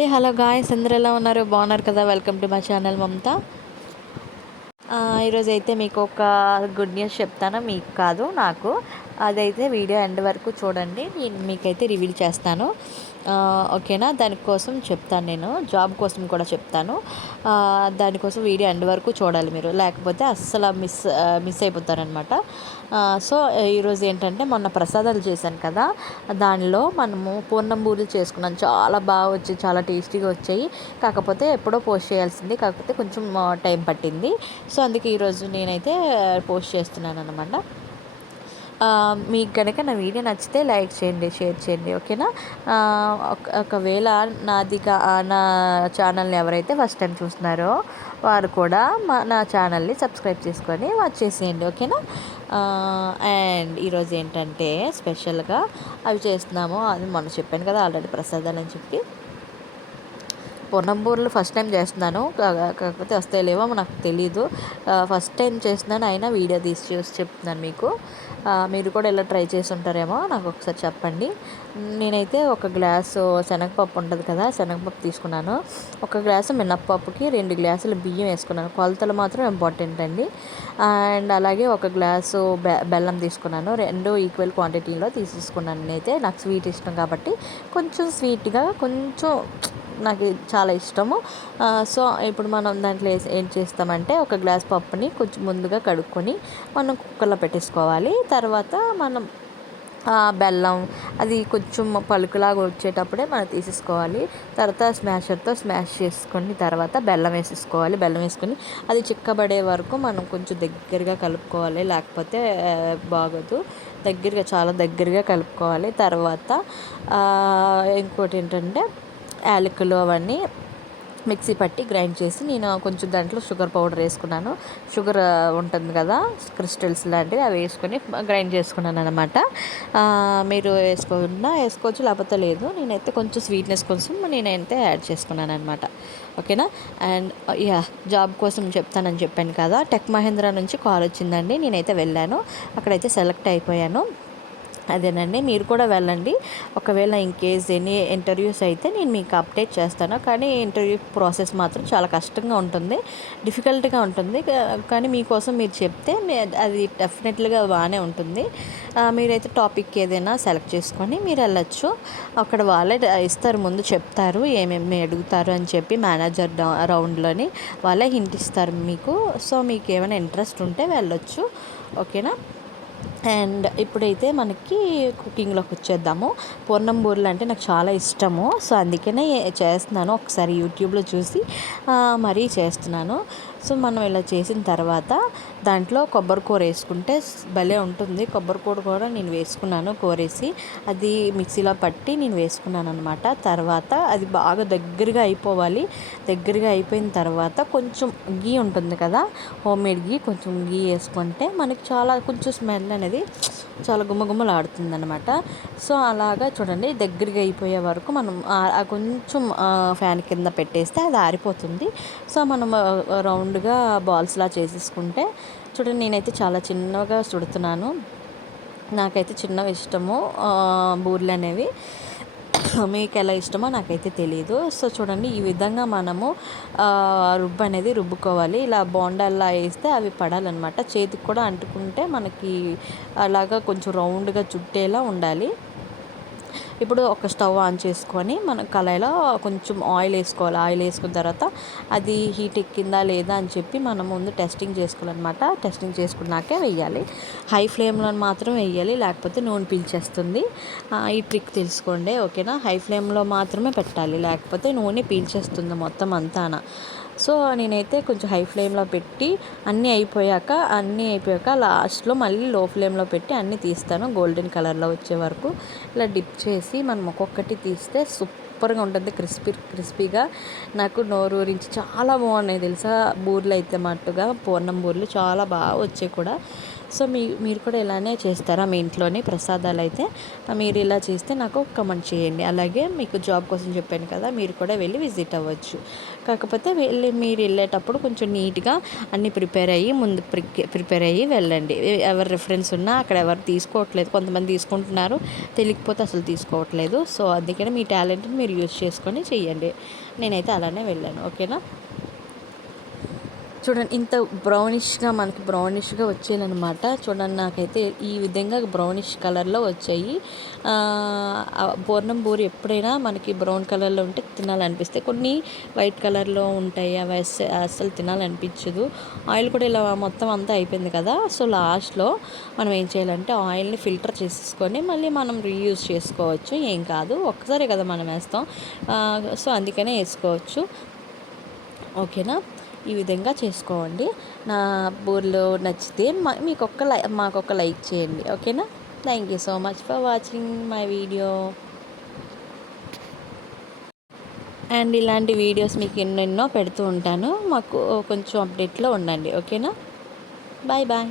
ఏ hello guys అందరు ఎలా ఉన్నారు? బాగున్నారు కదా? Welcome to my channel Mamata. ఈరోజు అయితే మీకు ఒక గుడ్ న్యూస్ చెప్తాను. మీకు కాదు నాకు. అదైతే వీడియో ఎండ్ వరకు చూడండి. నేను మీకైతే రివీల్ చేస్తాను. ఓకేనా? దానికోసం చెప్తాను నేను. జాబ్ కోసం కూడా చెప్తాను. దానికోసం వీడియో ఎండ్ వరకు చూడాలి మీరు. లేకపోతే అస్సలు మిస్ మిస్ అయిపోతారనమాట. సో ఈరోజు ఏంటంటే మొన్న ప్రసాదాలు చేశాను కదా. దానిలో మనము పూర్ణంబూరులు చేసుకున్నాం. చాలా బాగా వచ్చాయి. చాలా టేస్టీగా వచ్చాయి. కాకపోతే ఎప్పుడో పోస్ట్ చేయాల్సింది. కాకపోతే కొంచెం టైం పట్టింది. సో అందుకే ఈరోజు నేనైతే పోస్ట్ చేస్తున్నాను అనమాట మీకు కనుక నా వీడియో నచ్చితే లైక్ చేయండి షేర్ చేయండి ఓకేనా? ఒక- ఒకవేళ నాది నా ఛానల్ని ఎవరైతే ఫస్ట్ టైం చూస్తున్నారో వారు కూడా మా నా ఛానల్ని సబ్స్క్రైబ్ చేసుకొని వాచ్ చేసేయండి ఓకేనా? అండ్ ఈరోజు ఏంటంటే స్పెషల్గా అవి చేస్తున్నాము. అది మొన్న చెప్పాను కదా ఆల్రెడీ ప్రసాదాలు అని చెప్పి. పొన్నంబూర్లు ఫస్ట్ టైం చేస్తున్నాను. కా- కాకపోతే వస్తాయి లేవో నాకు తెలీదు. ఫస్ట్ టైం చేస్తున్నాను అయినా వీడియో తీసి చూసి చెప్తున్నాను మీకు. మీరు కూడా ఇలా ట్రై చేసి ఉంటారేమో నాకు ఒకసారి చెప్పండి. నేనైతే ఒక గ్లాసు శనగపప్పు ఉంటుంది కదా శనగపప్పు తీసుకున్నాను. ఒక గ్లాసు మినప్పప్పుకి రెండు గ్లాసులు బియ్యం వేసుకున్నాను. కొలతలు మాత్రం ఇంపార్టెంట్ అండి. అండ్ అలాగే ఒక గ్లాసు బె బెల్లం తీసుకున్నాను. రెండు ఈక్వల్ క్వాంటిటీలో తీసేసుకున్నాను నేనైతే. నాకు స్వీట్ ఇష్టం కాబట్టి కొంచెం స్వీట్గా కొంచెం నాకు చాలా ఇష్టము. సో ఇప్పుడు మనం దాంట్లో ఏం చేస్తామంటే ఒక గ్లాస్ పప్పుని కొంచెం ముందుగా కడుక్కొని మనం కుక్కర్లో పెట్టేసుకోవాలి. తర్వాత మనం బెల్లం అది కొంచెం పలుకులాగా వచ్చేటప్పుడే మనం తీసేసుకోవాలి. తర్వాత స్మాషర్తో స్మాష్ చేసుకొని తర్వాత బెల్లం వేసేసుకోవాలి. బెల్లం వేసుకొని అది చిక్కబడే వరకు మనం కొంచెం దగ్గరగా కలుపుకోవాలి. లేకపోతే బాగోదు. దగ్గరగా చాలా దగ్గరగా కలుపుకోవాలి. తర్వాత ఇంకోటి ఏంటంటే యాలకులు అవన్నీ మిక్సీ పట్టి గ్రైండ్ చేసి నేను కొంచెం దాంట్లో షుగర్ పౌడర్ వేసుకున్నాను. షుగర్ ఉంటుంది కదా క్రిస్టల్స్ లాంటివి అవి వేసుకొని గ్రైండ్ చేసుకున్నాను అనమాట మీరు వేసుకున్నా వేసుకోవచ్చు లేకపోతే లేదు. నేనైతే కొంచెం స్వీట్నెస్ కోసం నేనైతే యాడ్ చేసుకున్నాను అనమాట ఓకేనా? అండ్ యా జాబ్ కోసం చెప్తానని చెప్పాను కదా. టెక్ మహేంద్ర నుంచి కాల్ వచ్చిందండి. నేనైతే వెళ్ళాను. అక్కడైతే సెలెక్ట్ అయిపోయాను. అదేనండి మీరు కూడా వెళ్ళండి. ఒకవేళ ఇన్ కేస్ ఎనీ ఇంటర్వ్యూస్ అయితే నేను మీకు అప్డేట్ చేస్తాను. కానీ ఇంటర్వ్యూ ప్రాసెస్ మాత్రం చాలా కష్టంగా ఉంటుంది డిఫికల్ట్గా ఉంటుంది. కానీ మీకోసం మీరు చెప్తే అది డెఫినెట్లీగా బాగానే ఉంటుంది. మీరైతే టాపిక్ ఏదైనా సెలెక్ట్ చేసుకొని మీరు వెళ్ళచ్చు. అక్కడ వాళ్ళే ఇస్తారు ముందు చెప్తారు ఏమేమి అడుగుతారు అని చెప్పి మేనేజర్ రౌండ్లోని వాళ్ళే హింట్ ఇస్తారు మీకు. సో మీకు ఏమైనా ఇంట్రెస్ట్ ఉంటే వెళ్ళొచ్చు. ఓకేనా? అండ్ ఇప్పుడైతే మనకి కుకింగ్లోకి వచ్చేద్దాము. పూర్ణం బూరెలు అంటే నాకు చాలా ఇష్టము. సో అందుకనే చేస్తున్నాను. ఒకసారి యూట్యూబ్లో చూసి మరీ చేస్తున్నాను. సో మనం ఇలా చేసిన తర్వాత దాంట్లో కొబ్బరి కూర వేసుకుంటే భలే ఉంటుంది. కొబ్బరి కూర కూడా నేను వేసుకున్నాను కూరేసి. అది మిక్సీలో పట్టి నేను వేసుకున్నాను అనమాట తర్వాత అది బాగా దగ్గరగా అయిపోవాలి. దగ్గరగా అయిపోయిన తర్వాత కొంచెం గీ ఉంటుంది కదా హోమ్ మేడ్ గీ కొంచెం గీ వేసుకుంటే మనకి చాలా కొంచెం స్మెల్ అనేది చాలా గుమ్మగుమ్మలాడుతుంది అనమాట సో అలాగా చూడండి దగ్గరగా అయిపోయే వరకు మనం ఆ- కొంచెం ఫ్యాన్ కింద పెట్టేస్తే అది ఆరిపోతుంది. సో మనం రౌండ్ రౌండ్గా బాల్స్లా చేసేసుకుంటే చూడండి నేనైతే చాలా చిన్నగా చుడుతున్నాను నాకైతే చిన్నవి ఇష్టము బూర్లు అనేవి మీకు ఎలా ఇష్టమో నాకైతే తెలియదు సో చూడండి ఈ విధంగా మనము రుబ్బు అనేది రుబ్బుకోవాలి. ఇలా బోండాల్లా వేస్తే అవి పడాలన్నమాట. చేతికి కూడా అంటుకుంటే మనకి అలాగా కొంచెం రౌండ్గా చుట్టేలా ఉండాలి. ఇప్పుడు ఒక స్టవ్ ఆన్ చేసుకొని మనం కళాయిలో కొంచెం ఆయిల్ వేసుకోవాలి. ఆయిల్ వేసుకున్న తర్వాత అది హీట్ ఎక్కిందా లేదా అని చెప్పి మనం ముందు టెస్టింగ్ చేసుకోవాలన్నమాట. టెస్టింగ్ చేసుకున్నాకే వేయాలి. హై ఫ్లేమ్లో మాత్రం వేయాలి లేకపోతే నూనె పీల్చేస్తుంది. ఈ ట్రిక్ తెలుసుకోండి ఓకేనా? హై ఫ్లేమ్లో మాత్రమే పెట్టాలి లేకపోతే నూనె పీల్చేస్తుంది మొత్తం అంతానా? సో నేనైతే కొంచెం హై ఫ్లేమ్లో పెట్టి అన్నీ అయిపోయాక అన్నీ అయిపోయాక లాస్ట్లో మళ్ళీ లో ఫ్లేమ్లో పెట్టి అన్నీ తీస్తాను. గోల్డెన్ కలర్లో వచ్చే వరకు ఇలా డిప్ చేసి మనం ఒక్కొక్కటి తీస్తే సూపర్గా ఉంటుంది. క్రిస్పీ క్రిస్పీగా నాకు నోరు ఊరించి చాలా బాగున్నాయి తెలుసా? బూర్లు అయితే మట్టుగా పూర్ణం బూర్లు చాలా బాగా వచ్చాయి కూడా. సో మీ మీరు కూడా ఇలానే చేస్తారా మీ ఇంట్లోని ప్రసాదాలు అయితే మీరు ఇలా చేస్తే నాకు కమెంట్ చేయండి. అలాగే మీకు జాబ్ కోసం చెప్పాను కదా మీరు కూడా వెళ్ళి విజిట్ అవ్వచ్చు. కాకపోతే వెళ్ళి మీరు వెళ్ళేటప్పుడు కొంచెం నీట్గా అన్నీ ప్రిపేర్ అయ్యి ముందు ప్రిపేర్ అయ్యి వెళ్ళండి. ఎవరు రిఫరెన్స్ ఉన్నా అక్కడ ఎవరు తీసుకోవట్లేదు కొంతమంది తీసుకుంటున్నారు తెలియకపోతే అసలు తీసుకోవట్లేదు. సో అందుకని మీ టాలెంట్ని మీరు యూజ్ చేసుకొని చేయండి నేనైతే అలానే వెళ్ళాను. ఓకేనా? చూడండి ఇంత బ్రౌనిష్గా మనకి బ్రౌనిష్గా వచ్చేయాలన్నమాట. చూడండి నాకైతే ఈ విధంగా బ్రౌనిష్ కలర్లో వచ్చాయి. పూర్ణం బూరి ఎప్పుడైనా మనకి బ్రౌన్ కలర్లో ఉంటే తినాలనిపిస్తే కొన్ని వైట్ కలర్లో ఉంటాయి అవి అస్సలు తినాలనిపించదు. ఆయిల్ కూడా ఇలా మొత్తం అంతా అయిపోయింది కదా సో లాస్ట్లో మనం ఏం చేయాలంటే ఆయిల్ని ఫిల్టర్ చేసేసుకొని మళ్ళీ మనం రీయూజ్ చేసుకోవచ్చు. ఏం కాదు ఒక్కసారే కదా మనం వేస్తాం. సో అందుకనే వేసుకోవచ్చు. ఓకేనా? ఈ విధంగా చేసుకోండి. నా బూర్లు నచ్చితే మీకు ఒక్క లై మాకు ఒక లైక్ చేయండి. ఓకేనా? Thank you so much for watching my video and ఇలాంటి వీడియోస్ మీకు ఎన్నెన్నో పెడుతూ ఉంటాను. మాకు కొంచెం అప్డేట్లో ఉండండి. ఓకేనా? Bye bye